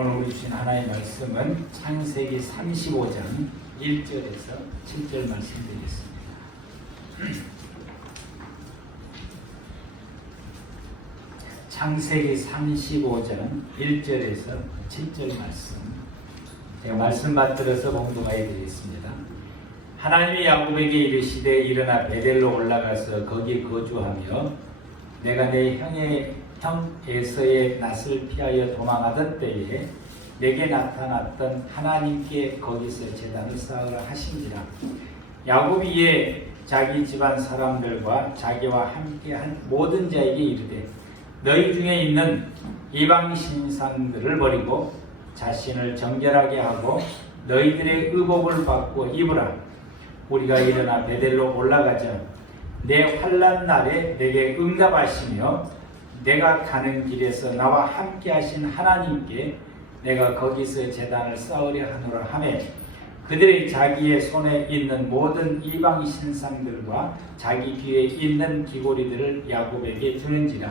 오늘 우리 주신 하나의 말씀은 창세기 35장 1절에서 7절 말씀드리겠습니다. 창세기 35장 1절에서 7절 말씀, 제가 말씀 받들어서 봉독하여 드리겠습니다. 하나님이 야곱에게 이르시되 일어나 베델로 올라가서 거기 거주하며 내가 내 형 에서의 낯을 피하여 도망하던 때에 내게 나타났던 하나님께 거기서 제단을 쌓으라 하신지라. 야곱이 이에 자기 집안 사람들과 자기와 함께한 모든 자에게 이르되 너희 중에 있는 이방 신상들을 버리고 자신을 정결하게 하고 너희들의 의복을 받고 입으라. 우리가 일어나 베델로 올라가자. 내 환난 날에 내게 응답하시며 내가 가는 길에서 나와 함께 하신 하나님께 내가 거기서 제단을 쌓으려 하노라 하며 그들이 자기의 손에 있는 모든 이방 신상들과 자기 귀에 있는 귀고리들을 야곱에게 주는지라.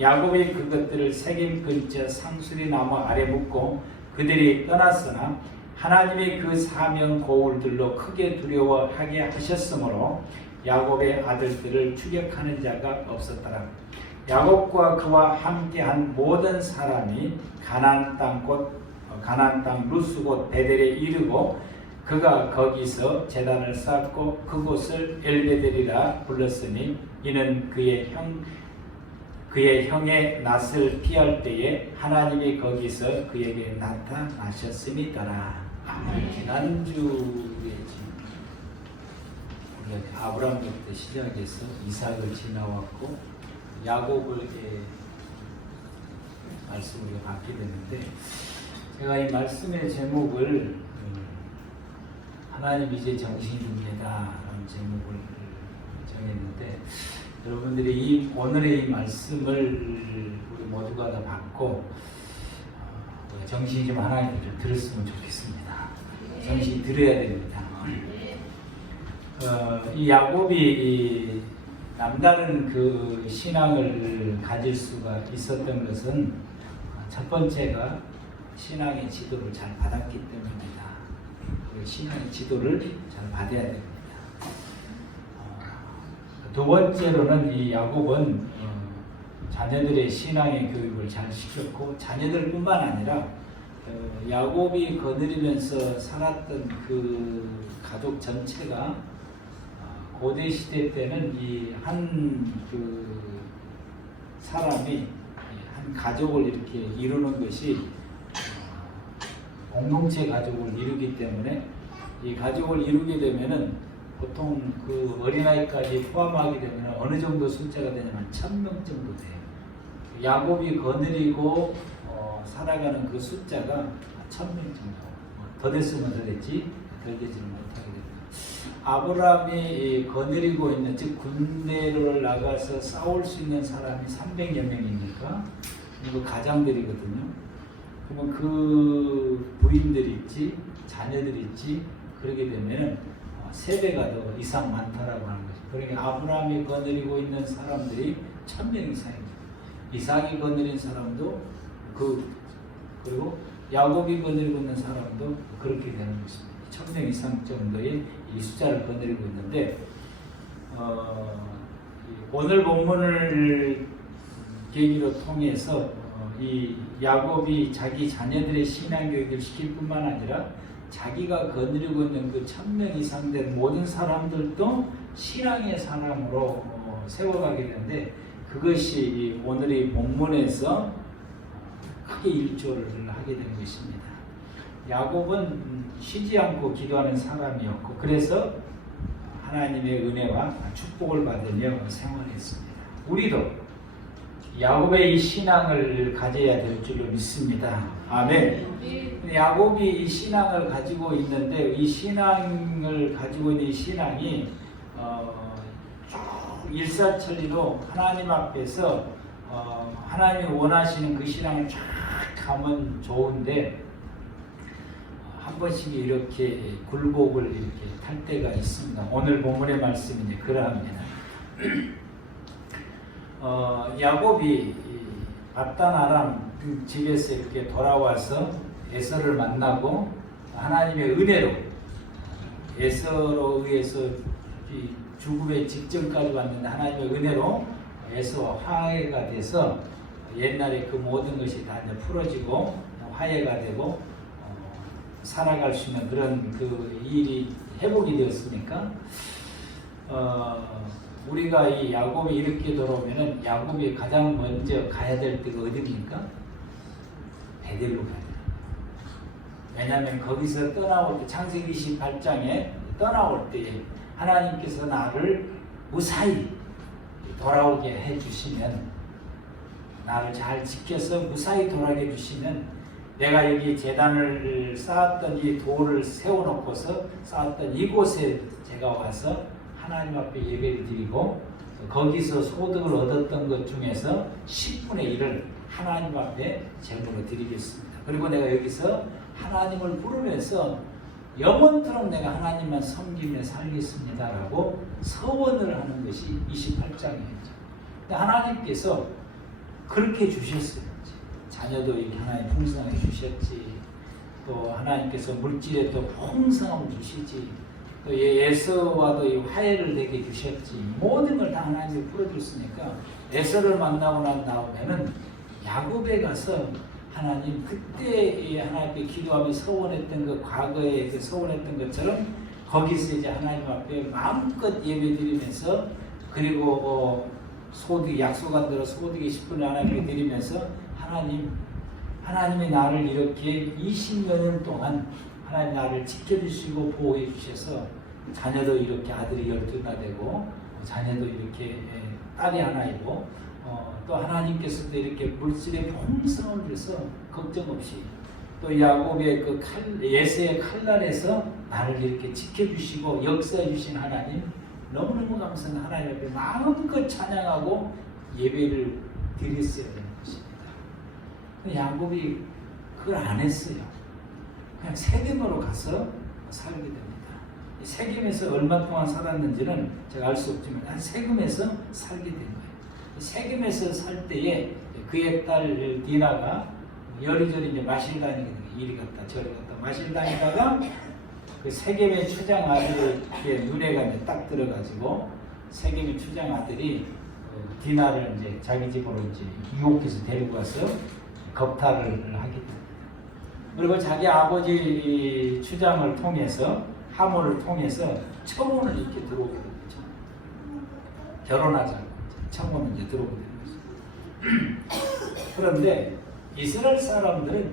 야곱이 그것들을 세겜 근처 상수리 나무 아래 묻고 그들이 떠났으나 하나님의 그 사명 고울들로 크게 두려워하게 하셨으므로 야곱의 아들들을 추격하는 자가 없었더라. 야곱과 그와 함께한 모든 사람이 가나안 땅 루스 곧 베델에 이르고 그가 거기서 제단을 쌓고 그곳을 엘베델이라 불렀으니 이는 그의 형의 낯을 피할 때에 하나님이 거기서 그에게 나타나셨음이더라. 지난주에 아브라함부터 시작해서 이삭을 지나왔고 야곱을 말씀으로 받게 되는데, 제가 이 말씀의 제목을 하나님 이제 정신입니다 라는 제목을 정했는데, 여러분들이 오늘의 이 말씀을 우리 모두가 다 받고 정신이 좀 하나님 좀 들었으면 좋겠습니다. 정신이 들어야 됩니다. 이 야곱이 남다른 그 신앙을 가질 수가 있었던 것은 첫 번째가 신앙의 지도를 잘 받았기 때문입니다. 신앙의 지도를 잘 받아야 됩니다. 두 번째로는 이 야곱은 자녀들의 신앙의 교육을 잘 시켰고, 자녀들뿐만 아니라 야곱이 거느리면서 살았던 그 가족 전체가 고대 시대 때는 이 한 그 사람이 한 가족을 이렇게 이루는 것이 공동체 가족을 이루기 때문에 이 가족을 이루게 되면은 보통 그 어린아이까지 포함하게 되면 어느 정도 숫자가 되냐면 1000명 정도 돼요. 야곱이 거느리고 살아가는 그 숫자가 1000명 정도. 더 됐으면 더 됐지, 덜 되지는 못하게 됩니다. 아브라함이 거느리고 있는, 즉 군대를 나가서 싸울 수 있는 사람이 300여 명이니까 이거 가장들이거든요. 그러면 그 부인들이 있지, 자녀들이 있지, 그러게 되면은 3배가 더 이상 많다라고 하는 거죠. 그러니까 아브라함이 거느리고 있는 사람들이 1000명 이상입니다. 이삭이 거느린 사람도 그리고 야곱이 거느리고 있는 사람도 그렇게 되는 것입니다. 1000명 이상 정도의 이 숫자를 거느리고 있는데, 오늘 본문을 계기로 통해서 이 야곱이 자기 자녀들의 신앙 교육을 시킬 뿐만 아니라 자기가 거느리고 있는 그 1000명 이상 된 모든 사람들도 신앙의 사람으로 세워가게 되는데, 그것이 오늘의 본문에서 크게 일조를 하게 된 것입니다. 야곱은 쉬지 않고 기도하는 사람이었고, 그래서 하나님의 은혜와 축복을 받으며 생활했습니다. 우리도 야곱의 이 신앙을 가져야 될 줄로 믿습니다. 아멘. 야곱이 이 신앙을 가지고 있는데, 이 신앙을 가지고 있는 이 신앙이 쭉 일사천리로 하나님 앞에서 하나님이 원하시는 그 신앙을 쫙 가면 좋은데, 한 번씩 이렇게 굴곡을 이렇게 탈 때가 있습니다. 오늘 본문의 말씀이 이제 그러합니다. 야곱이 paddan aram 집에서 이렇게 돌아와서 에서를 만나고 하나님의 은혜로 에서로 의해서 이 죽음의 직전까지 왔는데 하나님의 은혜로 에서와 화해가 돼서 옛날에 그 모든 것이 다 이제 풀어지고 화해가 되고 살아갈 수 있는 그런 그 일이 회복이 되었으니까 우리가 이 야곱이 이렇게 돌아오면은 야곱이 가장 먼저 가야 될 때가 어디입니까? 베델로 가야 돼요. 왜냐하면 거기서 떠나올 때 창세기 28장에 떠나올 때 하나님께서 나를 무사히 돌아오게 해주시면 나를 잘 지켜서 무사히 돌아오게 해주시면 내가 여기 제단을 쌓았던 이 돌을 세워놓고서 쌓았던 이곳에 제가 와서 하나님 앞에 예배를 드리고 거기서 소득을 얻었던 것 중에서 10분의 1을 하나님 앞에 제물로 드리겠습니다. 그리고 내가 여기서 하나님을 부르면서 영원토록 내가 하나님만 섬기며 살겠습니다라고 서원을 하는 것이 28장이었죠. 근데 하나님께서 그렇게 주셨어요. 자녀도 이렇게 하나님 풍성하게 주셨지. 또 하나님께서 물질에 또 풍성함을 주시지. 또 에서와도 이 화해를 되게 주셨지. 모든 걸 다 하나님이 풀어줬으니까 에서를 만나고 난 다음에는 야곱에 가서 하나님 그때 하나님께 기도하며 서원했던 그 과거에 서원했던 것처럼 거기서 이제 하나님 앞에 마음껏 예배드리면서 그리고 소득 약속한 대로 소득의 10분을 하나님께 드리면서 하나님이 나를 이렇게 20년 동안 하나님 나를 지켜주시고 보호해 주셔서 자녀도 이렇게 아들이 12나 되고 자녀도 이렇게 딸이 하나이고 또 하나님께서도 이렇게 물질의 풍성을 줘서 걱정 없이 또 야곱의 그 예수의 칼날에서 나를 이렇게 지켜주시고 역사해 주신 하나님 너무너무 감사한 하나님 앞에 마음껏 찬양하고 예배를 드렸어야 되는 것입니다. 야곱이 그걸 안 했어요. 그냥 세겜으로 가서 살게 됩니다. 세겜에서 얼마 동안 살았는지는 제가 알 수 없지만 한 세겜에서 살게 된 거예요. 세겜에서 살 때에 그의 딸 디나가 여리저리 이제 마실 다니거든요. 이리 갔다 저리 갔다 마실 다니다가 그 세겜의 추장 아들의 눈에가 이제 딱 들어가지고 세겜의 추장 아들이 디나를 이제 자기 집으로 이제 유혹해서 데리고 와서 겁탈을 하게 됩니다. 그리고 자기 아버지 추장을 통해서 하모를 통해서 청혼을 이렇게 들어오게 됩니다. 결혼하자고 청혼을 이제 들어오게 되는 것입니다. 그런데 이스라엘 사람들은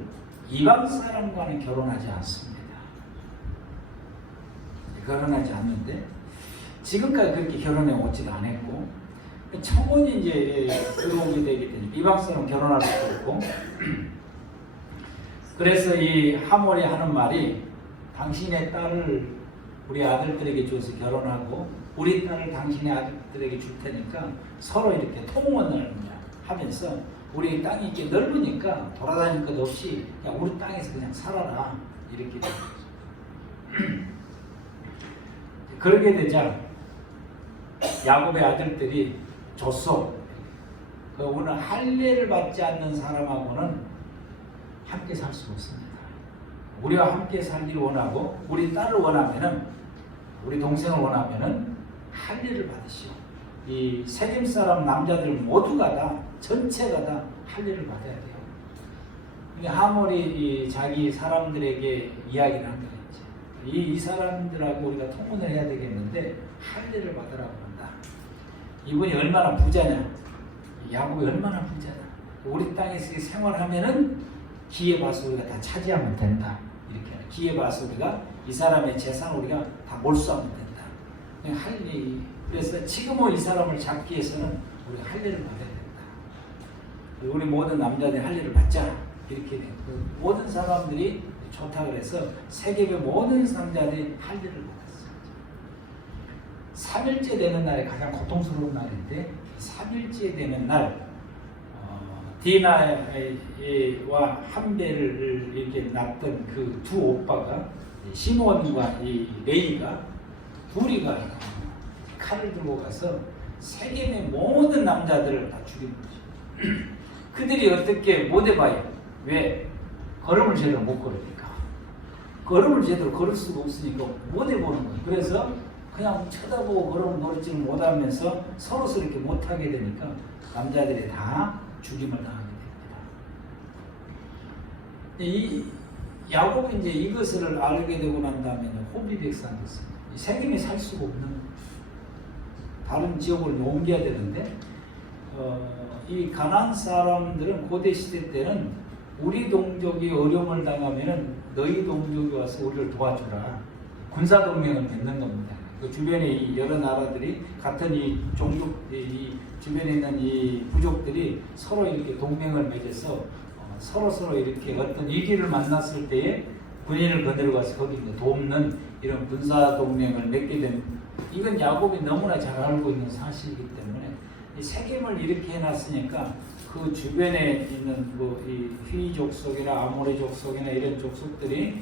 이방 사람과는 결혼하지 않습니다. 결혼하지 않는데 지금까지 그렇게 결혼해 오지도 않았고 청혼이 이제 들어오게 되기 때문에 이방 사람 결혼할 수도 없고 그래서 이 하몰이 하는 말이 당신의 딸을 우리 아들들에게 줘서 결혼하고 우리 딸을 당신의 아들들에게 줄 테니까 서로 이렇게 통원을 하면서 우리 땅이 이렇게 넓으니까 돌아다닐 것 없이 그냥 우리 땅에서 그냥 살아라 이렇게 되는 거죠. 그러게 되자 야곱의 아들들이 줬어. 그 오늘 할례를 받지 않는 사람하고는 함께 살 수 없습니다. 우리와 함께 살기를 원하고 우리 딸을 원하면은 우리 동생을 원하면은 할례를 받으시오. 이 세겜 사람 남자들 모두가 다 전체가 다 할례를 받아야 돼요. 근데 하몰이 자기 사람들에게 이야기를 한 거겠지. 이 사람들하고 우리가 통혼을 해야 되겠는데 할례를 받으라고 한다. 이분이 얼마나 부자냐? 야곱이 얼마나 부자냐? 우리 땅에서 생활하면은 기회 봐서 우리가 다 차지하면 된다. 이렇게 기회 봐서 우리가 이 사람의 재산을 우리가 다 몰수하면 된다. 할례. 그래서 지금은 이 사람을 잡기 위해서는 우리가 할례를 받아야 된다. 우리 모든 남자들이 할례를 받자. 이렇게 돼. 모든 사람들이 좋다 그래서 세계의 모든 남자들이 할례를 받았어요. 3일째 되는 날이 가장 고통스러운 날인데 3일째 되는 날 디나와 함벨을 이렇게 낳던 그 두 오빠가 시몬과 이 레이가 둘이가 칼을 들고 가서 세겜의 모든 남자들을 다 죽인 거죠. 그들이 어떻게 못 해봐요? 왜? 걸음을 제대로 못 걸으니까. 걸음을 제대로 걸을 수가 없으니까 못 해보는 거예요. 그래서 그냥 쳐다보고 걸지를 못하면서 서로 이렇게 못하게 되니까 남자들이 다 죽임을 당하게 됩니다. 이 야곱이 이제 이것을 알게 되고 난 다음에 호비 백성이 됐습니다. 세겜에 살 수가 없는 거예요. 다른 지역으로 옮겨야 되는데 이 가나안 사람들은 고대 시대 때는 우리 동족이 어려움을 당하면은 너희 동족이 와서 우리를 도와주라. 군사 동맹을 맺는 겁니다. 그 주변에 이 여러 나라들이 같은 이 종족, 이 주변에 있는 이 부족들이 서로 이렇게 동맹을 맺어서 서로 이렇게 어떤 위기를 만났을 때에 군인을 거느려 가서 거기 돕는 이런 군사 동맹을 맺게 된, 이건 야곱이 너무나 잘 알고 있는 사실이기 때문에 이 세겜을 이렇게 해놨으니까 그 주변에 있는 이 휘 족속이나 아모리 족속이나 이런 족속들이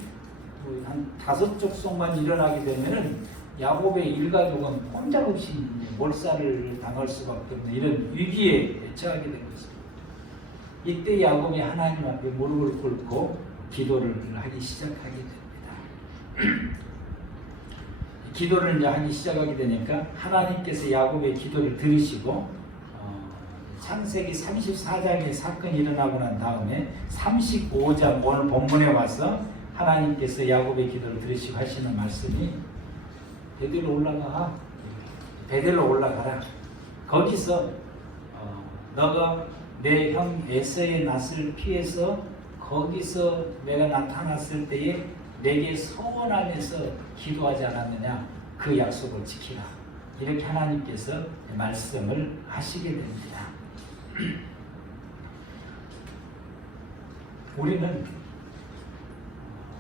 한 5 족속만 일어나게 되면은 야곱의 일가족은 꼼짝없이 몰살을 당할 수밖에 없는 이런 위기에 처하게 된 것입니다. 이때 야곱이 하나님 앞에 무릎을 꿇고 기도를 하기 시작하게 됩니다. 기도를 이제 하기 시작하게 되니까 하나님께서 야곱의 기도를 들으시고 창세기 34장의 사건이 일어나고 난 다음에 35장 오늘 본문에 와서 하나님께서 야곱의 기도를 들으시고 하시는 말씀이 베델로 올라가. 베델로 올라가라. 거기서 너가 내 형 에서의 낯을 피해서 거기서 내가 나타났을 때에 내게 서원하면서 기도하지 않았느냐, 그 약속을 지키라. 이렇게 하나님께서 말씀을 하시게 됩니다. 우리는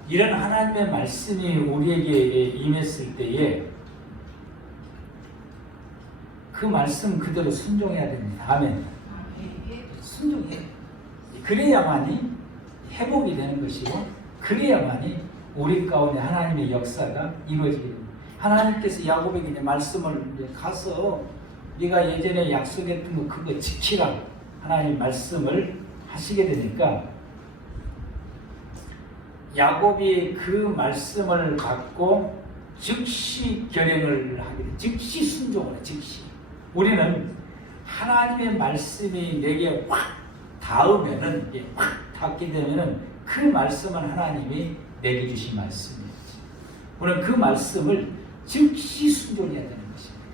이런 하나님의 말씀이 우리에게 임했을 때에 그 말씀 그대로 순종해야 됩니다. 아멘. 순종해. 그래야만이 회복이 되는 것이고, 그래야만이 우리 가운데 하나님의 역사가 이루어지게 됩니다. 하나님께서 야곱에게 말씀을 가서 네가 예전에 약속했던 거 그거 지키라. 하나님 말씀을 하시게 되니까 야곱이 그 말씀을 받고 즉시 결행을 하게 돼. 즉시 순종을 해. 즉시. 우리는 하나님의 말씀이 내게 확 닿으면은, 확 닿게 되면은 그 말씀은 하나님이 내게 주신 말씀이에요. 우리는 그 말씀을 즉시 순종해야 되는 것입니다.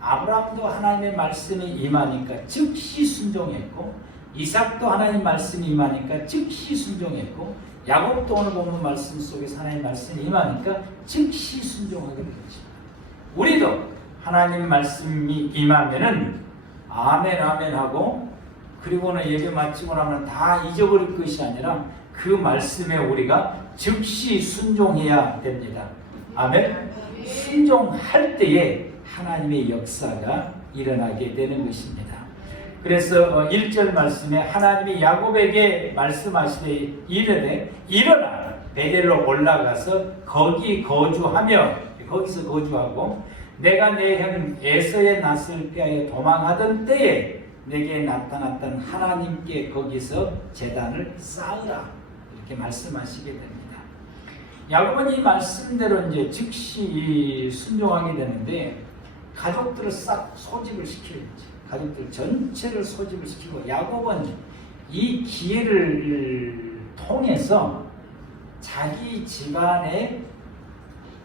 아브라함도 하나님의 말씀이 임하니까 즉시 순종했고, 이삭도 하나님 말씀이 임하니까 즉시 순종했고, 야곱도 오늘 보는 말씀 속에서 하나님 말씀이 임하니까 즉시 순종하게 되는 것입니다. 우리도 하나님 말씀이 임하면은 아멘 아멘 하고, 그리고는 예배 마치고 나면 다 잊어버릴 것이 아니라 그 말씀에 우리가 즉시 순종해야 됩니다. 아멘. 순종할 때에 하나님의 역사가 일어나게 되는 것입니다. 그래서 1절 말씀에 하나님이 야곱에게 말씀하시되 이르되 일어나 베델로 올라가서 거기 거주하며, 거기서 거주하고 내가 내 형 에서의 낯을 피하여 도망하던 때에 내게 나타났던 하나님께 거기서 제단을 쌓으라. 이렇게 말씀하시게 됩니다. 야곱은 이 말씀대로 이제 즉시 순종하게 되는데, 가족들을 싹 소집을 시키는 거죠. 가족들 전체를 소집을 시키고, 야곱은 이 기회를 통해서 자기 집안의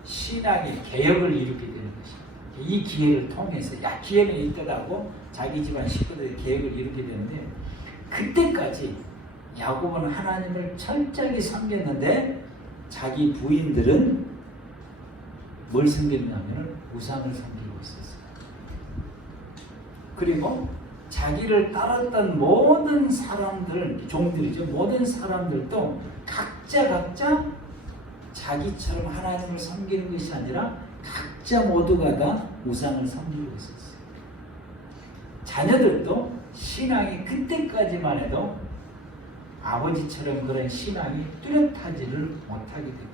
신앙의 개혁을 이루게 되는 것입니다. 이 기회를 통해서, 기회는 있더라고 자기 집안 식구들의 개혁을 이루게 되는데, 그때까지 야곱은 하나님을 철저히 섬겼는데 자기 부인들은 뭘 섬겼냐면 우상을 섬기고 있었어요. 그리고 자기를 따랐던 모든 사람들, 종들이죠. 모든 사람들도 각자 자기처럼 하나님을 섬기는 것이 아니라 각자 모두가 다 우상을 섬기고 있었어요. 자녀들도 신앙이 그때까지만 해도 아버지처럼 그런 신앙이 뚜렷하지를 못하게 됩니다.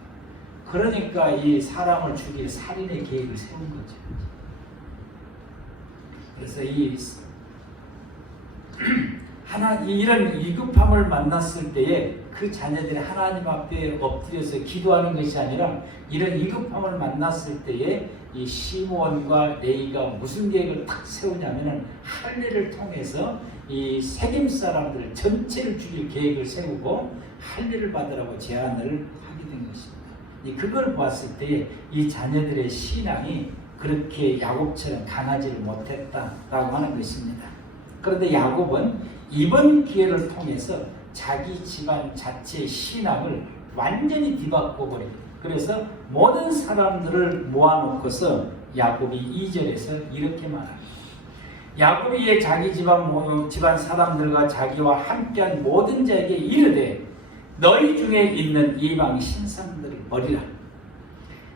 그러니까 이 사람을 죽일 살인의 계획을 세운 거죠. 그래서 이 이런 위급함을 만났을 때에 그 자녀들이 하나님 앞에 엎드려서 기도하는 것이 아니라 이런 위급함을 만났을 때에 이 시므온과 레위가 무슨 계획을 딱 세우냐면은 할례를 통해서 이 세겜 사람들 전체를 죽일 계획을 세우고 할례를 받으라고 제안을 하게 된 것입니다. 그걸 보았을 때 이 자녀들의 신앙이 그렇게 야곱처럼 강하지를 못했다라고 하는 것입니다. 그런데 야곱은 이번 기회를 통해서 자기 집안 자체의 신앙을 완전히 뒤바꿔 버립니다. 그래서 모든 사람들을 모아놓고서 야곱이 2절에서 이렇게 말합니다. 야곱이 자기 집안 사람들과 자기와 함께한 모든 자에게 이르되 너희 중에 있는 이방 신상들을 버리라.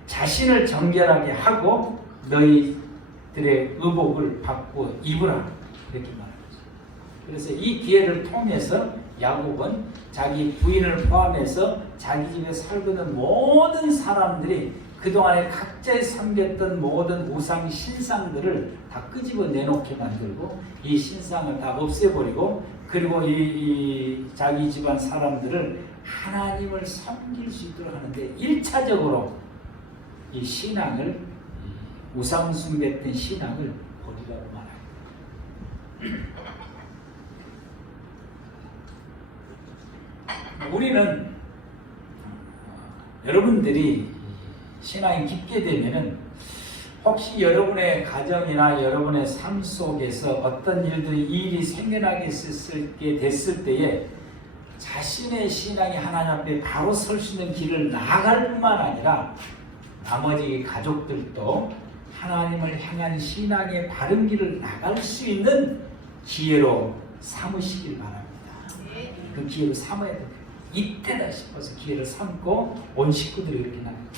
자신을 정결하게 하고 너희들의 의복을 받고 입으라. 이렇게 말합니다. 그래서 이 기회를 통해서 야곱은 자기 부인을 포함해서 자기 집에 살고 있는 모든 사람들이 그동안에 각자의 섬겼던 모든 우상 신상들을 다 끄집어 내놓게 만들고 이 신상을 다 없애버리고 그리고 이 자기 집안 사람들을 하나님을 섬길 수 있도록 하는데 1차적으로 이 신앙을 우상 숭배했던 신앙을 버리라고 말합니다. 우리는 여러분들이 신앙이 깊게 되면은 혹시 여러분의 가정이나 여러분의 삶 속에서 어떤 일이 생겨나게 됐을 때에 자신의 신앙이 하나님 앞에 바로 설 수 있는 길을 나아갈 뿐만 아니라 나머지 가족들도 하나님을 향한 신앙의 바른 길을 나갈 수 있는 기회로 삼으시길 바랍니다. 그 기회를 삼아야 됩니다. 이때다 싶어서 기회를 삼고 온 식구들이 이렇게 나갑니다.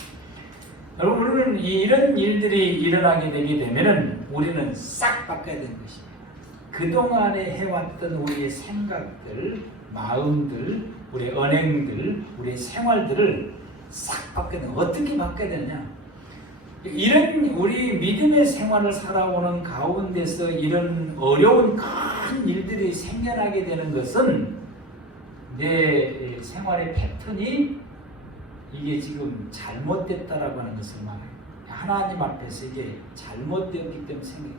여러분, 이런 일들이 일어나게 되게 되면은 우리는 싹 바꿔야 되는 것입니다. 그동안에 해왔던 우리의 생각들, 마음들, 우리의 언행들, 우리의 생활들을 싹 바꿔야 되는, 어떻게 바꿔야 되느냐? 이런 우리 믿음의 생활을 살아오는 가운데서 이런 어려운 큰 일들이 생겨나게 되는 것은 내 생활의 패턴이 이게 지금 잘못됐다라고 하는 것을 말해요. 하나님 앞에서 이게 잘못되었기 때문에 생겨요.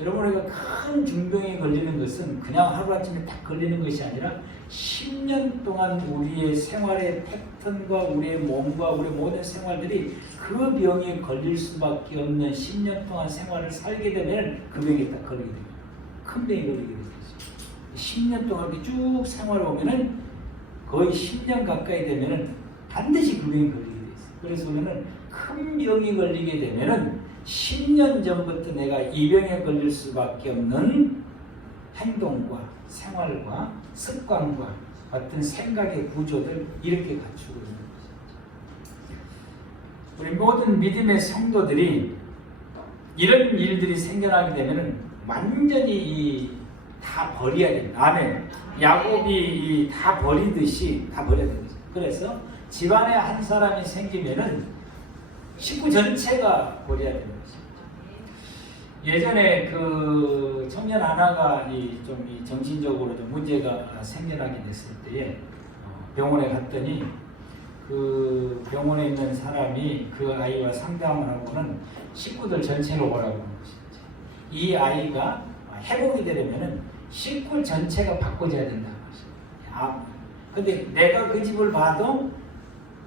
여러분, 우리가 큰 중병에 걸리는 것은 그냥 하루아침에 딱 걸리는 것이 아니라 10년 동안 우리의 생활의 패턴과 우리의 몸과 우리 모든 생활들이 그 병에 걸릴 수밖에 없는 10년 동안 생활을 살게 되면 그 병에 딱 걸리게 됩니다. 큰 병에 걸리게 되죠. 10년 동안 이렇게 쭉 생활을 오면은 거의 10년 가까이 되면은 반드시 그 병에 걸리게 돼 있어요. 그래서 우리는 큰 병이 걸리게 되면은 10년 전부터 내가 이 병에 걸릴 수밖에 없는 행동과 생활과 습관과 어떤 생각의 구조들 이렇게 갖추고 있는 것입니다. 우리 모든 믿음의 성도들이 이런 일들이 생겨나게 되면은 완전히 다 버려야 됩니다. 아멘. 야곱이 다 버리듯이 다 버려야 됩니다. 그래서 집안에 한 사람이 생기면은 식구 전체가 버려야 되는 것입니다. 예전에 그 청년 하나가 좀 정신적으로 좀 문제가 생겨나게 됐을 때에 병원에 갔더니 그 병원에 있는 사람이 그 아이와 상담을 하고는 식구들 전체로 오라고 하는 것입니다. 이 아이가 회복이 되려면은 식구 전체가 바꿔줘야 된다는 것입니다. 근데 내가 그 집을 봐도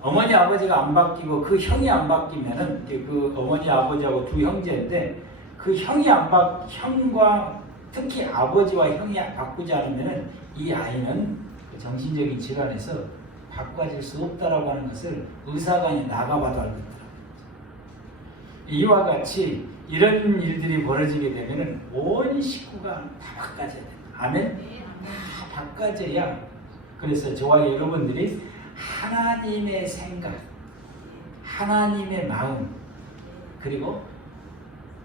어머니 아버지가 안 바뀌고 그 형이 안 바뀌면은 그 어머니 아버지하고 두 형제인데 그 형과 특히 아버지와 형이 바꾸지 않으면은 이 아이는 정신적인 질환에서 바꿔질 수 없다라고 하는 것을 의사관이 나가봐도 알고 있더라고요. 이와 같이 이런 일들이 벌어지게 되면은 온 식구가 다 바꿔져야 돼요. 아멘? 다 바꿔져야. 그래서 저와 여러분들이 하나님의 생각, 하나님의 마음, 그리고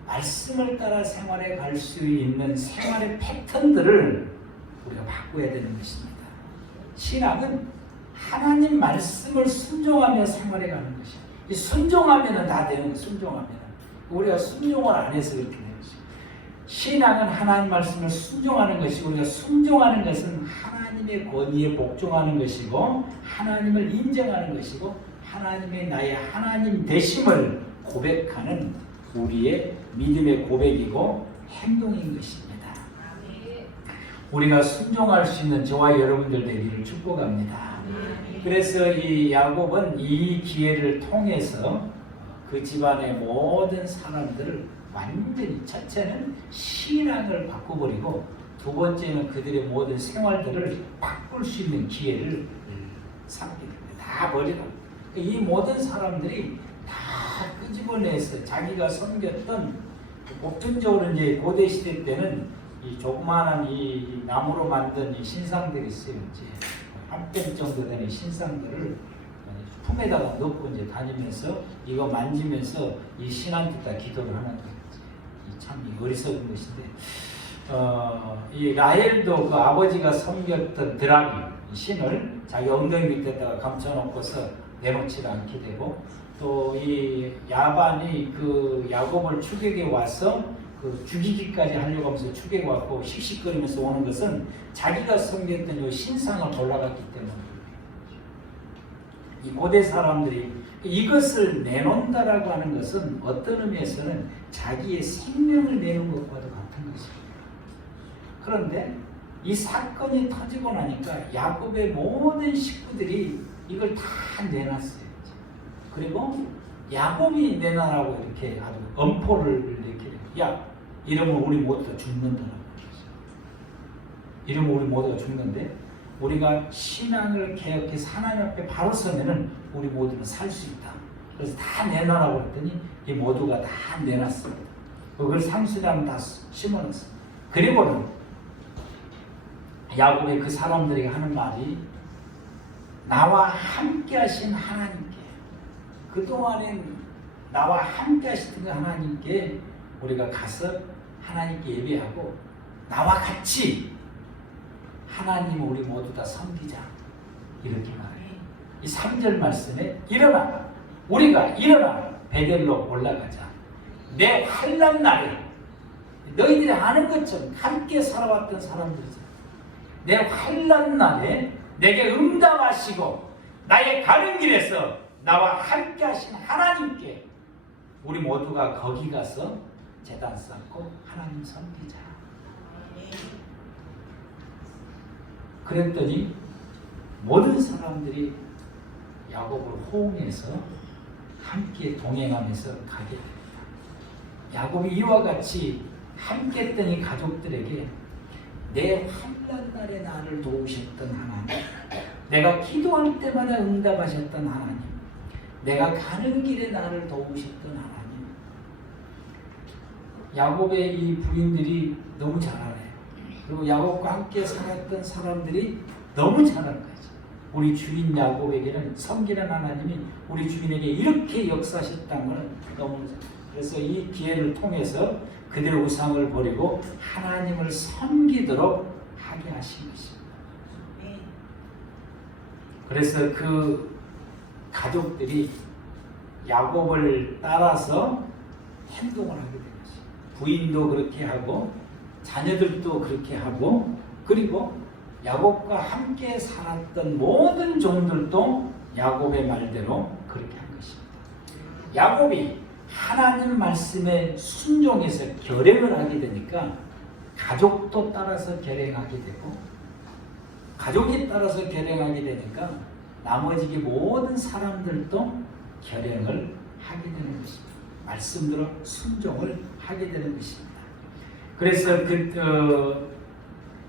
말씀을 따라 생활해 갈 수 있는 생활의 패턴들을 우리가 바꿔야 되는 것입니다. 신앙은 하나님 말씀을 순종하며 생활해 가는 것이야. 이 순종하면은 다 되는 거예요. 순종하면. 우리가 순종을 안 해서 그렇게 되는 것이죠. 신앙은 하나님 말씀을 순종하는 것이고 우리가 순종하는 것은 하나님의 권위에 복종하는 것이고 하나님을 인정하는 것이고 하나님의 나의 하나님 되심을 고백하는 우리의 믿음의 고백이고 행동인 것입니다. 우리가 순종할 수 있는 저와 여러분들 되기를 축복합니다. 그래서 이 야곱은 이 기회를 통해서 그 집안의 모든 사람들을 완전히 첫째는 신앙을 바꿔버리고 두 번째는 그들의 모든 생활들을 바꿀 수 있는 기회를 삼게 됩니다. 다 버리라. 이 모든 사람들이 다 끄집어내서 자기가 섬겼던 보편적으로 이제 고대 시대 때는 이 조그마한 이 나무로 만든 이 신상들이 있어요. 이제 한 뼘 정도 되는 신상들을 품에다가 넣고 이제 다니면서 이거 만지면서 이 신한테다 기도를 하는 거예요. 참 어리석은 것인데 이 라헬도 그 아버지가 섬겼던 드라기 신을 자기 엉덩이 밑에다가 감춰놓고서 내놓지 않게 되고 또 이 야반이 그 야곱을 추격해 와서 그 죽이기까지 하려고 하면서 추격해 왔고 씩씩거리면서 오는 것은 자기가 섬겼던 이 신상을 올라갔기 때문에 이 고대 사람들이 이것을 내놓는다라고 하는 것은 어떤 의미에서는 자기의 생명을 내는 것과도 같은 것입니다. 그런데 이 사건이 터지고 나니까 야곱의 모든 식구들이 이걸 다 내놨어요. 그리고 야곱이 내놔라고 이렇게 아주 엄포를 이렇게 야 이러면 우리 모두가 죽는다라고 이러면 우리 모두가 죽는데 우리가 신앙을 개혁해서 하나님 앞에 바로 서면은 우리 모두는 살 수 있다. 그래서 다 내놔라고 했더니 이 모두가 다 내놨습니다. 그걸 상수랑 다 심어놨어요. 그리고는 야곱의 그 사람들이 하는 말이 나와 함께 하신 하나님께 그동안엔 나와 함께 하시던 그 하나님께 우리가 가서 하나님께 예배하고 나와 같이 하나님을 우리 모두 다 섬기자 이렇게 말해요. 이 3절 말씀에 일어나 우리가 일어나 베델로 올라가자. 내 환난 날에 너희들이 아는 것처럼 함께 살아왔던 사람들이죠. 내 환난 날에 내게 응답하시고 나의 가는 길에서 나와 함께 하신 하나님께 우리 모두가 거기 가서 제단 쌓고 하나님 섬기자. 그랬더니 모든 사람들이 야곱을 호응해서 함께 동행하면서 가게 됩니다. 야곱이 이와 같이 함께 했던 이 가족들에게 내 환난 날에 나를 도우셨던 하나님, 내가 기도할 때마다 응답하셨던 하나님, 내가 가는 길에 나를 도우셨던 하나님. 야곱의 이 부인들이 너무 잘 알아요. 그리고 야곱과 함께 살았던 사람들이 너무 잘 알아요. 우리 주인 야곱에게는 섬기는 하나님이 우리 주인에게 이렇게 역사하셨다는 것을 너무 잘 알아요. 그래서 이 기회를 통해서 그들의 우상을 버리고 하나님을 섬기도록 하게 하신 것입니다. 그래서 그 가족들이 야곱을 따라서 행동을 하게 된 것입니다. 부인도 그렇게 하고 자녀들도 그렇게 하고 그리고 야곱과 함께 살았던 모든 종들도 야곱의 말대로 그렇게 한 것입니다. 야곱이 하나님 말씀에 순종해서 결행을 하게 되니까 가족도 따라서 결행하게 되고 가족이 따라서 결행하게 되니까 나머지 모든 사람들도 결행을 하게 되는 것입니다. 말씀대로 순종을 하게 되는 것입니다. 그래서 그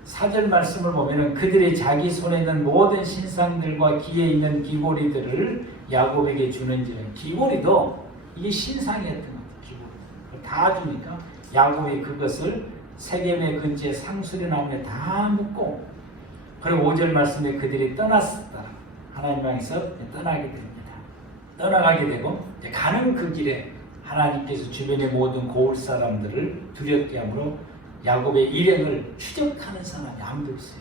4절 말씀을 보면 그들이 자기 손에 있는 모든 신상들과 귀에 있는 귀고리들을 야곱에게 주는지는 귀고리도 이게 신상이었던 것 같아요. 귀고리. 다 주니까 야곱이 그것을 세겜의 근처에 상수리 나무에 다 묶고 그리고 5절 말씀에 그들이 떠났었다. 하나님 향해서 떠나게 됩니다. 떠나가게 되고 이제 가는 그 길에 하나님께서 주변의 모든 고을 사람들을 두렵게 함으로 야곱의 일행을 추적하는 사람이 아무도 없어요.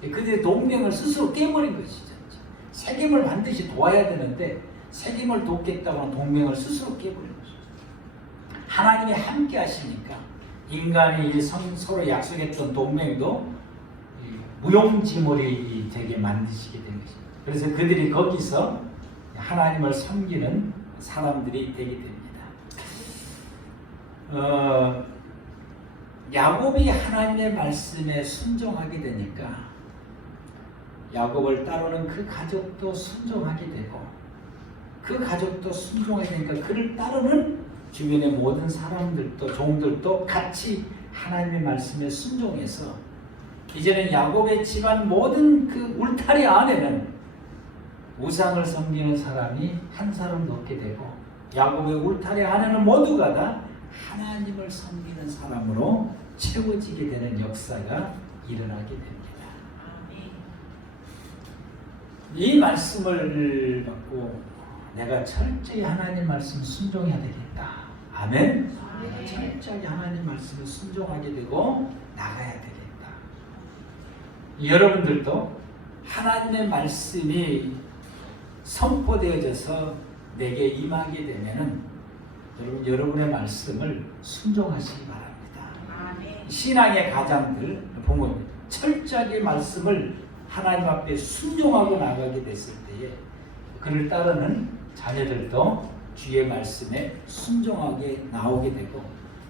그들의 동맹을 스스로 깨버린 것이죠. 세겜을 반드시 도와야 되는데 세겜을 돕겠다고 하는 동맹을 스스로 깨버린 것이죠. 하나님이 함께 하시니까 인간이 서로 약속했던 동맹도 무용지물이 되게 만드시게 된 것입니다. 그래서 그들이 거기서 하나님을 섬기는 사람들이 되게 됩니다. 야곱이 하나님의 말씀에 순종하게 되니까 야곱을 따르는 그 가족도 순종하게 되고 그 가족도 순종하게 되니까 그를 따르는 주변의 모든 사람들도 종들도 같이 하나님의 말씀에 순종해서 이제는 야곱의 집안 모든 그 울타리 안에는 우상을 섬기는 사람이 한 사람도 없게 되고 야곱의 울타리 안에는 모두가 다 하나님을 섬기는 사람으로 채워지게 되는 역사가 일어나게 됩니다. 이 말씀을 받고 내가 철저히 하나님 말씀 순종해야 되겠다. 아멘. 철저히 하나님 말씀을 순종하게 되고 나가야 되겠다. 여러분들도 하나님의 말씀이 선포되어져서 내게 임하게 되면은 여러분의 말씀을 순종하시기 바랍니다. 신앙의 가장들 보면 철저하게 말씀을 하나님 앞에 순종하고 나가게 됐을 때에 그를 따르는 자녀들도 주의 말씀에 순종하게 나오게 되고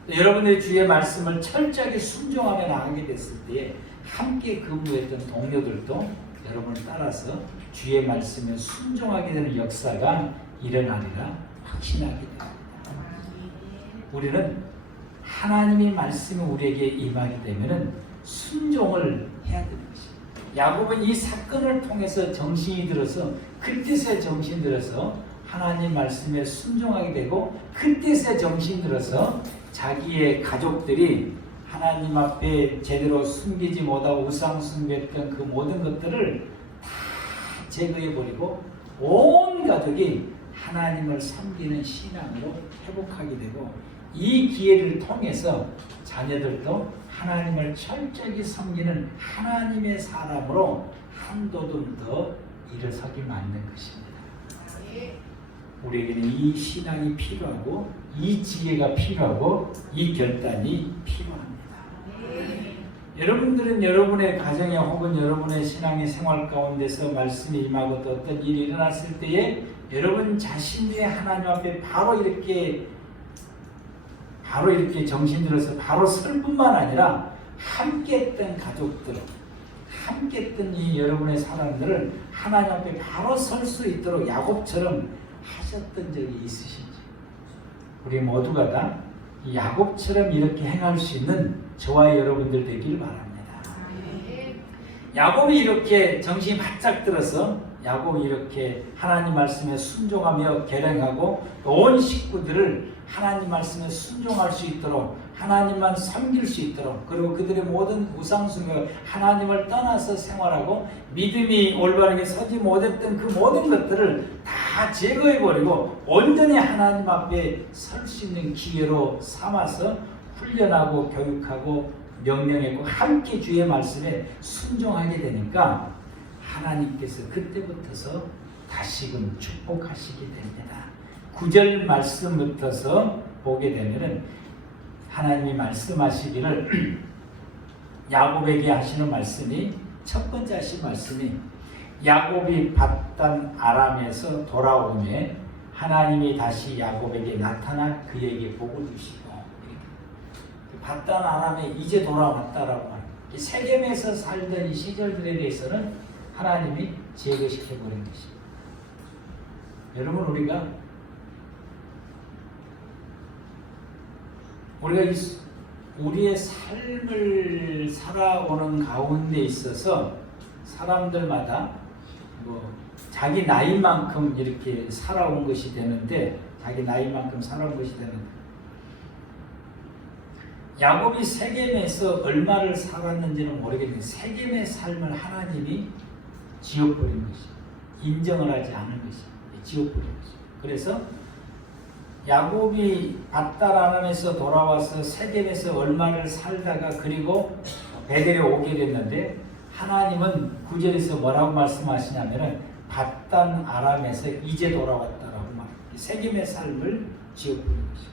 여러분들이 주의 말씀을 철저하게 순종하며 나가게 됐을 때에 함께 근무했던 동료들도 여러분을 따라서 주의 말씀에 순종하게 되는 역사가 일어나리라 확신하게 됩니다. 우리는 하나님의 말씀이 우리에게 임하게 되면 순종을 해야 되는 것입니다. 야곱은 이 사건을 통해서 정신이 들어서 그때서야 정신 들어서 하나님 말씀에 순종하게 되고 그때서야 정신 들어서 자기의 가족들이 하나님 앞에 제대로 숨기지 못하고 우상 숭배했던 그 모든 것들을 다 제거해버리고 온 가족이 하나님을 섬기는 신앙으로 회복하게 되고 이 기회를 통해서 자녀들도 하나님을 철저히 섬기는 하나님의 사람으로 한도좀 더 일어서기 맞는 것입니다. 우리에게는 이 신앙이 필요하고 이 지혜가 필요하고 이 결단이 필요합니다. 여러분들은 여러분의 가정에 혹은 여러분의 신앙의 생활 가운데서 말씀이 임하고 또 어떤 일이 일어났을 때에 여러분 자신이 하나님 앞에 바로 이렇게 정신 들어서 바로 설 뿐만 아니라 함께 했던 가족들, 함께 했던 이 여러분의 사람들을 하나님 앞에 바로 설 수 있도록 야곱처럼 하셨던 적이 있으신지 우리 모두가 다 야곱처럼 이렇게 행할 수 있는 저와 여러분들 되길 바랍니다. 야곱이 이렇게 정신이 바짝 들어서 야곱이 이렇게 하나님 말씀에 순종하며 결행하고 온 식구들을 하나님 말씀에 순종할 수 있도록 하나님만 섬길 수 있도록 그리고 그들의 모든 우상숭배 하나님을 떠나서 생활하고 믿음이 올바르게 서지 못했던 그 모든 것들을 다 제거해버리고 온전히 하나님 앞에 설 수 있는 기회로 삼아서 훈련하고 교육하고 명령했고 함께 주의 말씀에 순종하게 되니까 하나님께서 그때부터서 다시금 축복하시게 됩니다. 9절 말씀부터서 보게 되면은 하나님이 말씀하시기를 야곱에게 하시는 말씀이 첫 번째 하신 말씀이 야곱이 밧단 아람에서 돌아오매 하나님이 다시 야곱에게 나타나 그에게 복을 주시고 밧단 아람에 이제 돌아왔다라고 말합니다. 세겜에서 살던 이 시절들에 대해서는 하나님이 제거시켜버린 것입니다. 여러분 우리가 우리의 삶을 살아오는 가운데 있어서 사람들마다 자기 나이만큼 이렇게 살아온 것이 되는데 야곱이 세겜에서 얼마를 살았는지는 모르겠는데 세겜의 삶을 하나님이 지워버린 것입니다. 인정을 하지 않은 것입니다. 지워버린 것입니다. 그래서 야곱이 밧단 아람에서 돌아와서 세겜에서 얼마를 살다가 그리고 베델에 오게 됐는데 하나님은 9절에서 뭐라고 말씀하시냐면은 밧단 아람에서 이제 돌아왔다라고 말합니다. 세겜의 삶을 지워버린 것입니다.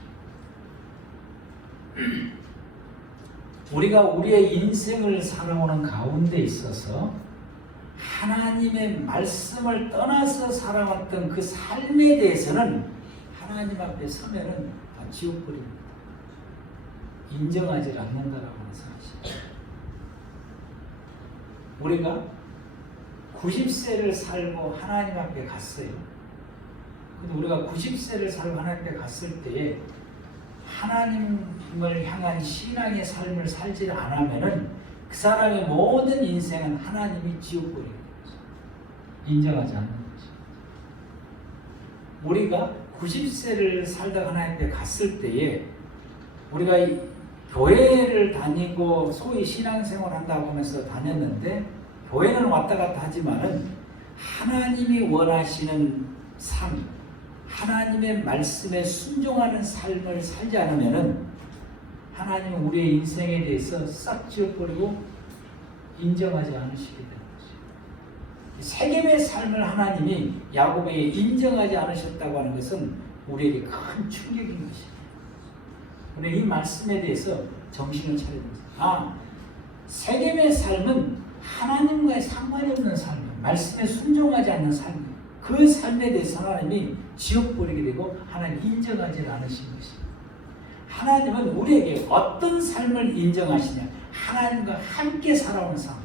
우리가 우리의 인생을 살아오는 가운데 있어서 하나님의 말씀을 떠나서 살아왔던 그 삶에 대해서는 하나님 앞에 서면은 다 지워버립니다. 인정하지 않는다라고 하는 사실. 우리가 90세를 살고 하나님 앞에 갔어요. 근데 우리가 90세를 살고 하나님 앞에 갔을 때에 하나님을 향한 신앙의 삶을 살지 않으면은 그 사람의 모든 인생은 하나님이 지워버리는 거죠. 인정하지 않는 거죠. 우리가 90세를 살다가 하나님 앞에 갔을 때에 우리가 교회를 다니고 소위 신앙생활 한다고 하면서 다녔는데 교회는 왔다 갔다 하지만은 하나님이 원하시는 삶, 하나님의 말씀에 순종하는 삶을 살지 않으면은 하나님은 우리의 인생에 대해서 싹 지워버리고 인정하지 않으시게 되는 거죠. 세겜의 삶을 하나님이 야곱에게 인정하지 않으셨다고 하는 것은 우리에게 큰 충격인 것입니다. 우리 이 말씀에 대해서 정신을 차려야 됩니다. 세겜의 삶은 하나님과의 상관이 없는 삶이에요. 말씀에 순종하지 않는 삶이에요. 그 삶에 대해서 하나님이 지워버리게 되고 하나님 인정하지 않으신 것입니다. 하나님은 우리에게 어떤 삶을 인정하시냐? 하나님과 함께 살아오는 삶.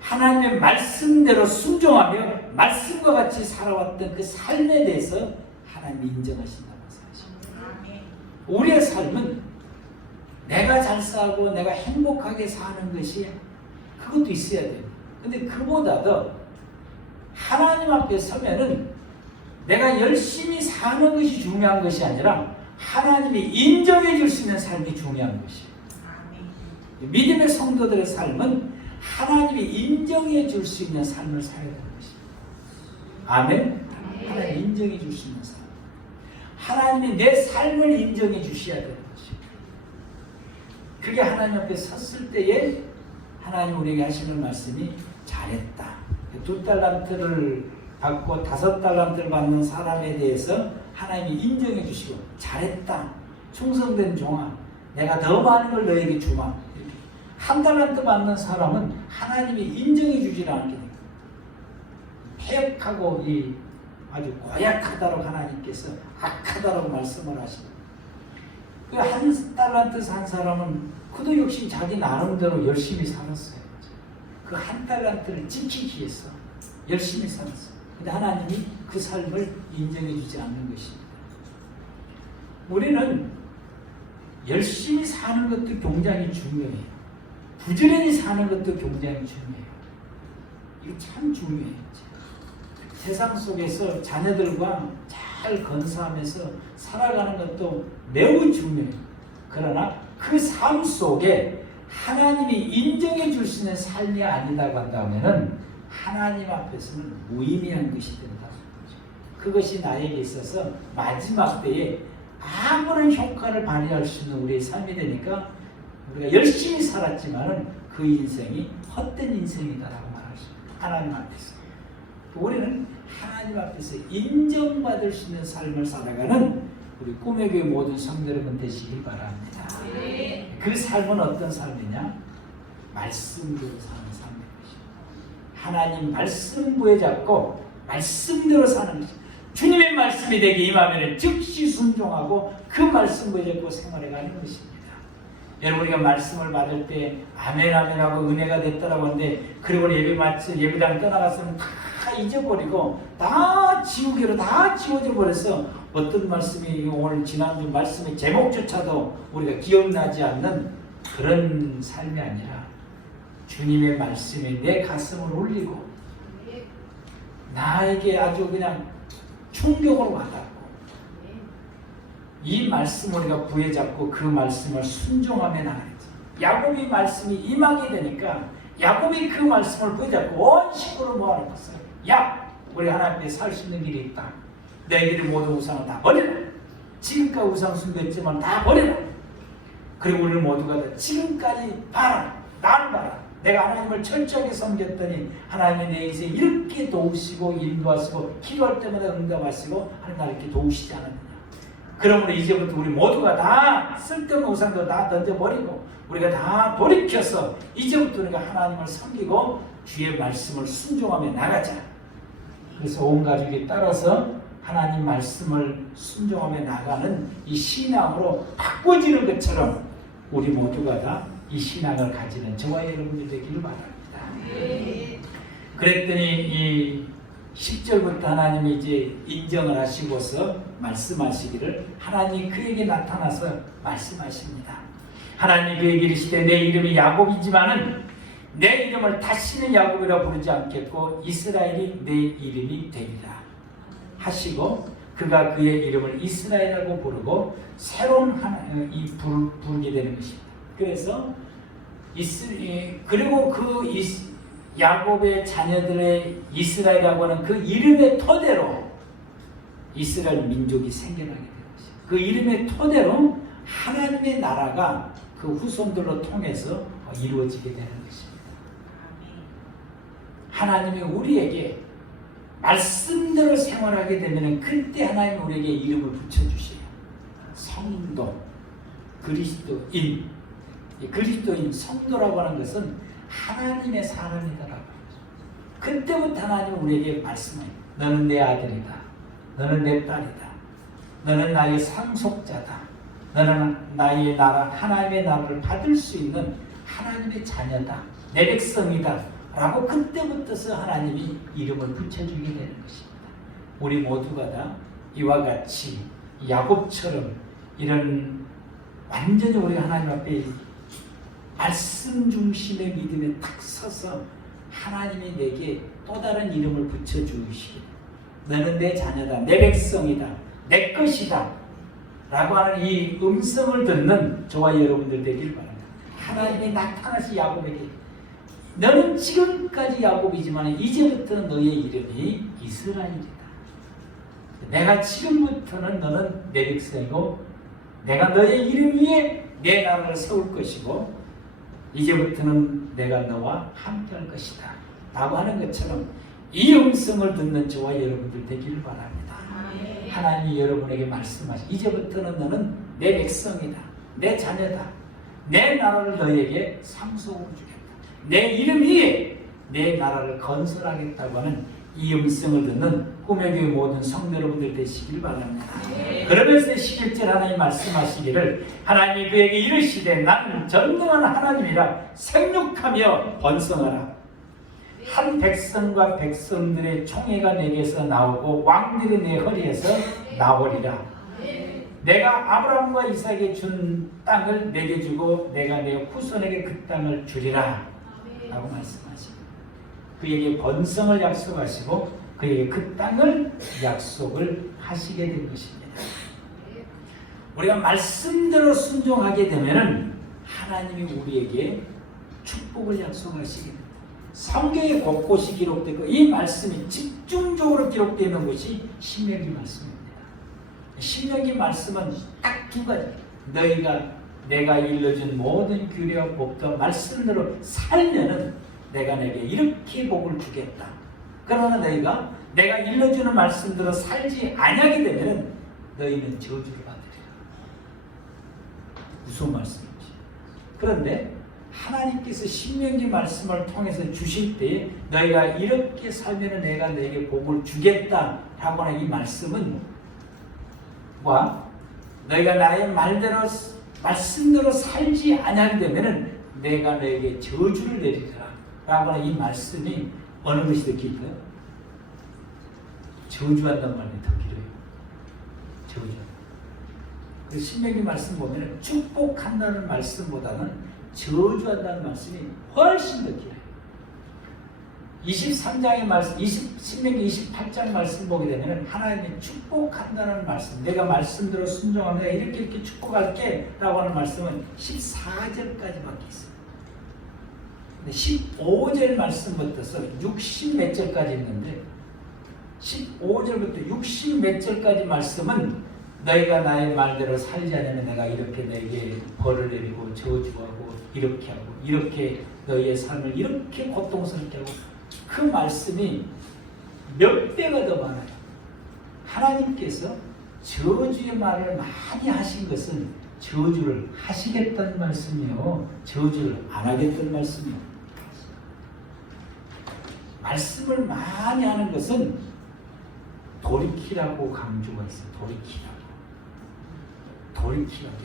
하나님의 말씀대로 순종하며 말씀과 같이 살아왔던 그 삶에 대해서 하나님이 인정하신다고 사실입니다. 우리의 삶은 내가 잘 살고 내가 행복하게 사는 것이 그것도 있어야 돼요. 근데 그보다도 하나님 앞에 서면은 내가 열심히 사는 것이 중요한 것이 아니라 하나님이 인정해 줄 수 있는 삶이 중요한 것이에요. 믿음의 성도들의 삶은 하나님이 인정해 줄 수 있는 삶을 살아야 되는 것입니다. 아멘? 하나님 인정해 줄 수 있는 삶. 하나님이 내 삶을 인정해 주셔야 되는 것입니다. 그게 하나님 앞에 섰을 때에 하나님 우리에게 하시는 말씀이 잘했다. 2달란트를 받고 5달란트를 받는 사람에 대해서 하나님이 인정해 주시고 잘했다. 충성된 종아. 내가 더 많은 걸 너에게 주마. 1달란트 받는 사람은 하나님이 인정해 주질 않게 됩니다. 폐역하고 아주 고약하다고 하나님께서 악하다고 말씀을 하십니다. 그 1달란트 산 사람은 그도 역시 자기 나름대로 열심히 살았어요. 그 1달란트를 지키기 위해서 열심히 살았어요. 근데 하나님이 그 삶을 인정해 주지 않는 것입니다. 우리는 열심히 사는 것도 굉장히 중요해요. 부지런히 사는 것도 굉장히 중요해요. 이거 참 중요해요. 세상 속에서 자녀들과 잘 건사하면서 살아가는 것도 매우 중요해요. 그러나 그 삶 속에 하나님이 인정해 줄 수 있는 삶이 아니다고 한다면 하나님 앞에서는 무의미한 것이 된다는 거죠. 그것이 나에게 있어서 마지막 때에 아무런 효과를 발휘할 수 있는 우리의 삶이 되니까 우리가 열심히 살았지만은 그 인생이 헛된 인생이다라고 말할 수 있습니다. 하나님 앞에서. 우리는 하나님 앞에서 인정받을 수 있는 삶을 살아가는 우리 꿈의 교회 모든 성도 여러분 되시길 바랍니다. 그 삶은 어떤 삶이냐? 말씀대로 사는 삶인 것입니다. 하나님 말씀 부여잡고 말씀대로 사는 것입니다. 주님의 말씀이 되게 임하면 즉시 순종하고 그 말씀 부여잡고 생활해가는 것입니다. 여러분 우리가 말씀을 받을 때 아멘 아멘 하고 은혜가 됐다라고 하는데 그리고 예배당 떠나갔으면 다 잊어버리고 다 지우개로 다 지워져 버려서 어떤 말씀이 오늘 지난주 말씀의 제목조차도 우리가 기억나지 않는 그런 삶이 아니라 주님의 말씀에 내 가슴을 울리고 나에게 아주 그냥 충격으로 와닿고 이 말씀을 우리가 부여잡고 그 말씀을 순종하며 나가야지. 야곱이 말씀이 임하게 되니까 야곱이 그 말씀을 부여잡고 온 식구를 모아놓고서 야! 우리 하나님께 살 수 있는 길이 있다. 너희들이 모든 우상을 다 버려라. 지금까지 우상 숭배했지만 다 버려라. 그리고 우리 모두가 다 지금까지 봐라. 나를 봐라. 내가 하나님을 철저하게 섬겼더니 하나님이 내 인생 이렇게 도우시고 인도하시고 기도할 때마다 응답하시고 하나님 나를 이렇게 도우시지 않았느냐. 그러므로 이제부터 우리 모두가 다 쓸데없는 우상도 다 던져버리고 우리가 다 돌이켜서 이제부터 우리가 하나님을 섬기고 주의 말씀을 순종하며 나가자. 그래서 온 가족이 따라서 하나님 말씀을 순종하며 나가는 이 신앙으로 바꿔지는 것처럼 우리 모두가 다 이 신앙을 가지는 저와 여러분들 되기를 바랍니다. 그랬더니 이 10절부터 하나님이 이제 인정을 하시고서 말씀하시기를 하나님이 그에게 나타나서 말씀하십니다. 하나님이 그에게 이르시되 내 이름이 야곱이지만은 내 이름을 다시는 야곱이라 부르지 않겠고 이스라엘이 내 이름이 되리라 하시고 그가 그의 이름을 이스라엘이라고 부르고 새로운 부르게 되는 것입니다. 그래서 그리고 그 야곱의 자녀들의 이스라엘이라고 하는 그 이름의 토대로 이스라엘 민족이 생겨나게 되는 것입니다. 그 이름의 토대로 하나님의 나라가 그 후손들로 통해서 이루어지게 되는 것입니다. 하나님이 우리에게 말씀대로 생활하게 되면 그때 하나님이 우리에게 이름을 붙여주세요. 성도, 그리스도인. 그리스도인, 성도라고 하는 것은 하나님의 사람이다라고. 그때부터 하나님은 우리에게 말씀해요. 너는 내 아들이다. 너는 내 딸이다. 너는 나의 상속자다. 너는 나의 나라, 하나님의 나라를 받을 수 있는 하나님의 자녀다. 내 백성이다. 라고 그때부터서 하나님이 이름을 붙여주게 되는 것입니다. 우리 모두가 다 이와 같이 야곱처럼 이런 완전히 우리 하나님 앞에 말씀 중심의 믿음에 딱 서서 하나님이 내게 또 다른 이름을 붙여주시기 너는 내 자녀다. 내 백성이다. 내 것이다. 라고 하는 이 음성을 듣는 저와 여러분들 되길 바랍니다. 하나님이 나타나시 야곱에게 너는 지금까지 야곱이지만 이제부터는 너의 이름이 이스라엘이다. 내가 지금부터는 너는 내 백성이고 내가 너의 이름 위에 내 나라를 세울 것이고 이제부터는 내가 너와 함께할 것이다. 라고 하는 것처럼 이 음성을 듣는 저와 여러분들 되기를 바랍니다. 하나님이 여러분에게 말씀하시 이제부터는 너는 내 백성이다. 내 자녀다. 내 나라를 너에게 상속으로 주겠다. 내 이름 위에 내 나라를 건설하겠다고 하는 이 음성을 듣는 꿈의 교회 모든 성도 여러분들 되시길 바랍니다. 그러면서 11절 하나님 말씀하시기를 하나님이 그에게 이르시되 나는 전능한 하나님이라 생육하며 번성하라. 한 백성과 백성들의 총회가 내게서 나오고 왕들이 내 허리에서 나오리라. 내가 아브라함과 이삭에게 준 땅을 내게 주고 내가 내 후손에게 그 땅을 주리라 라고 말씀하십니다. 그에게 번성을 약속하시고 그에게 그 땅을 약속을 하시게 된 것입니다. 우리가 말씀대로 순종하게 되면 하나님이 우리에게 축복을 약속하시게 됩니다. 성경에 곳곳이 기록되고 이 말씀이 집중적으로 기록되어 있는 것이 신명기 말씀입니다. 신명기 말씀은 딱 두 가지. 내가 일러준 모든 규례와 법도 말씀대로 살면은 내가 내게 이렇게 복을 주겠다. 그러나 너희가 내가 일러주는 말씀대로 살지 아니하게 되면 너희는 저주를 받으리라. 무슨 말씀이지? 그런데 하나님께서 신명기 말씀을 통해서 주실 때 너희가 이렇게 살면 내가 너에게 복을 주겠다라고 하는 이 말씀은 너희가 나의 말씀대로 살지 아니하게 되면 내가 너에게 저주를 내리리라 라고 하는 이 말씀이 어느 것이 더 길까요? 저주한다는 말이 더 길어요. 저주. 그 신명기 말씀 보면 축복한다는 말씀보다는 저주한다는 말씀이 훨씬 더 길어요. 23장의 말씀, 신명기 28장 말씀 보게 되면 하나님이 축복한다는 말씀, 내가 말씀대로 순종하면 내가 이렇게 축복할게 라고 하는 말씀은 14절까지밖에 있어요. 15절 말씀부터서 60 몇 절까지 있는데 15절부터 60 몇 절까지 말씀은 너희가 나의 말대로 살지 않으면 내가 이렇게 너에게 벌을 내리고 저주하고 이렇게 하고 이렇게 너희의 삶을 이렇게 고통스럽게 하고 그 말씀이 몇 배가 더 많아요. 하나님께서 저주의 말을 많이 하신 것은 저주를 하시겠다는 말씀이요, 저주를 안 하겠다는 말씀이요. 말씀을 많이 하는 것은 돌이키라고 강조가 있어요. 돌이키라고.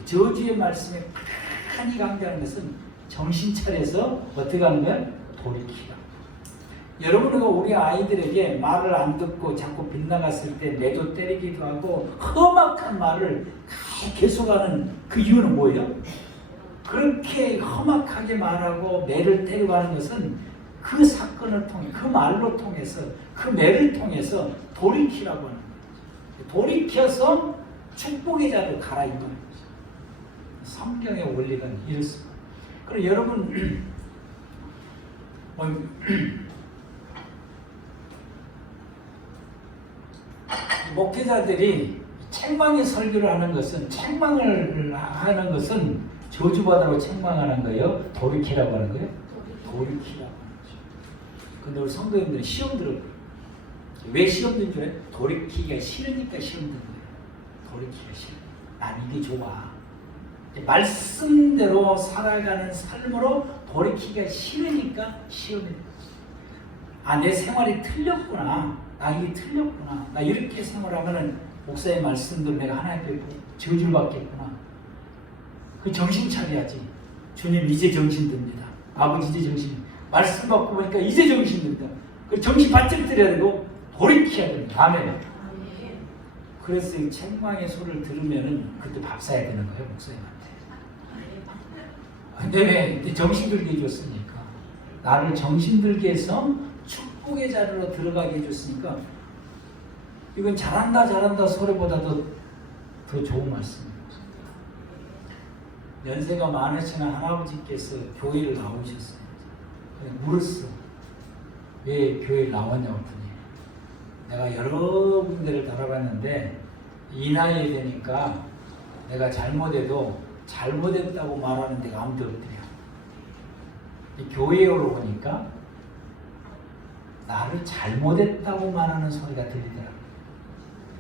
저주의 말씀에 많이 강조하는 것은 정신 차려서 어떻게 하는 거야? 돌이키라. 여러분은 우리 아이들에게 말을 안 듣고 자꾸 빗나갔을 때 매도 때리기도 하고 험악한 말을 계속하는 그 이유는 뭐예요? 그렇게 험악하게 말하고 매를 때리고 하는 것은 그 사건을 통해, 그 말로 통해서, 그 매를 통해서 돌이키라고 하는 거예요. 돌이켜서 축복의 자를 가라 이 말이죠. 성경의 원리가 이렇습니다. 그럼 여러분 목회자들이 책망의 설교를 하는 것은, 책망을 하는 것은 저주받으라고 책망하는 거예요? 돌이키라고 하는 거예요? 돌이키라고 하는 거죠. 근데 우리 성도님들은 시험 들어요. 왜 시험 든 줄 알아요? 돌이키기가 싫으니까 시험 든 거예요. 돌이키기가 싫어. 난 이게 좋아. 말씀대로 살아가는 삶으로 돌이키기가 싫으니까 시험이 된 거죠. 아, 내 생활이 틀렸구나. 나 이게 틀렸구나. 나 이렇게 생활하면은 목사의 말씀들 내가 하나님께 저주를 받겠구나. 그 정신 차려야지. 주님 이제 정신 듭니다. 아버지 이제 정신. 말씀 받고 보니까 이제 정신 든다. 그 정신 바짝 들여야 되고 돌이켜야 됩니다. 아멘. 그래서 이 책망의 소리를 들으면은 그때 밥 사야 되는 거예요, 목사님한테. 근데 왜 정신 들게 해줬으니까. 나를 정신 들게 해서 축복의 자리로 들어가게 해줬으니까 이건 잘한다 소리보다도 더 좋은 말씀입니다. 연세가 많으시는 할아버지께서 교회를 나오셨어요. 물었어. 왜 교회를 나왔냐고 했더니 내가 여러 군데를 돌아봤는데 이 나이에 되니까 내가 잘못해도 잘못했다고 말하는 데가 아무도 없대요. 이 교회에 올라오니까 나를 잘못했다고 말하는 소리가 들리더라고요.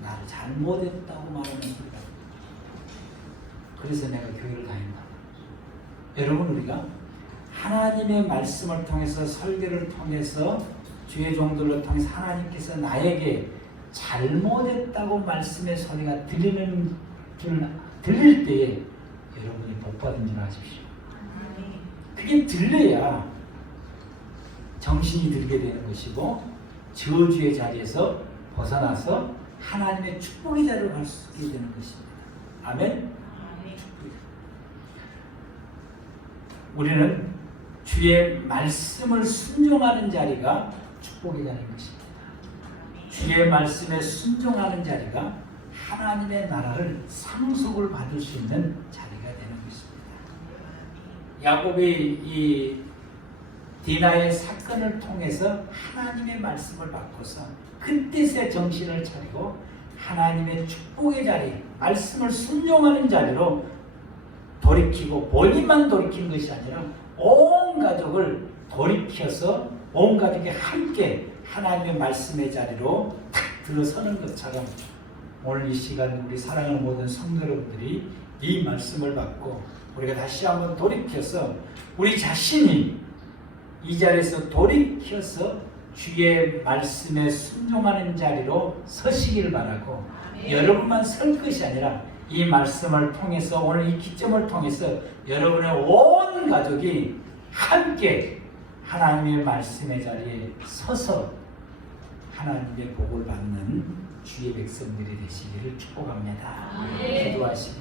나를 잘못했다고 말하는 소리가. 그래서 내가 교회를 다닌다. 여러분, 우리가 하나님의 말씀을 통해서, 설교를 통해서, 주의 종들을 통해서 하나님께서 나에게 잘못했다고 말씀의 소리가 들릴 때에 여러분이 복 받은 줄 아십시오. 그게 들려야 정신이 들게 되는 것이고 저주의 자리에서 벗어나서 하나님의 축복의 자리로 갈 수 있게 되는 것입니다. 아멘. 우리는 주의 말씀을 순종하는 자리가 축복의 자리인 것입니다. 주의 말씀에 순종하는 자리가 하나님의 나라를 상속을 받을 수 있는 자리가 되는 것입니다. 야곱이 이 디나의 사건을 통해서 하나님의 말씀을 받고서 그때의 정신을 차리고 하나님의 축복의 자리, 말씀을 순종하는 자리로 돌이키고, 본인만 돌이키는 것이 아니라 온 가족을 돌이켜서 온 가족이 함께 하나님의 말씀의 자리로 탁 들어서는 것처럼 오늘 이 시간 우리 사랑하는 모든 성도 여러분들이 이 말씀을 받고 우리가 다시 한번 돌이켜서 우리 자신이 이 자리에서 돌이켜서 주의 말씀에 순종하는 자리로 서시기를 바라고, 여러분만 설 것이 아니라 이 말씀을 통해서, 오늘 이 기점을 통해서 여러분의 온 가족이 함께 하나님의 말씀의 자리에 서서 하나님의 복을 받는 주의 백성들이 되시기를 축복합니다. 기도하시기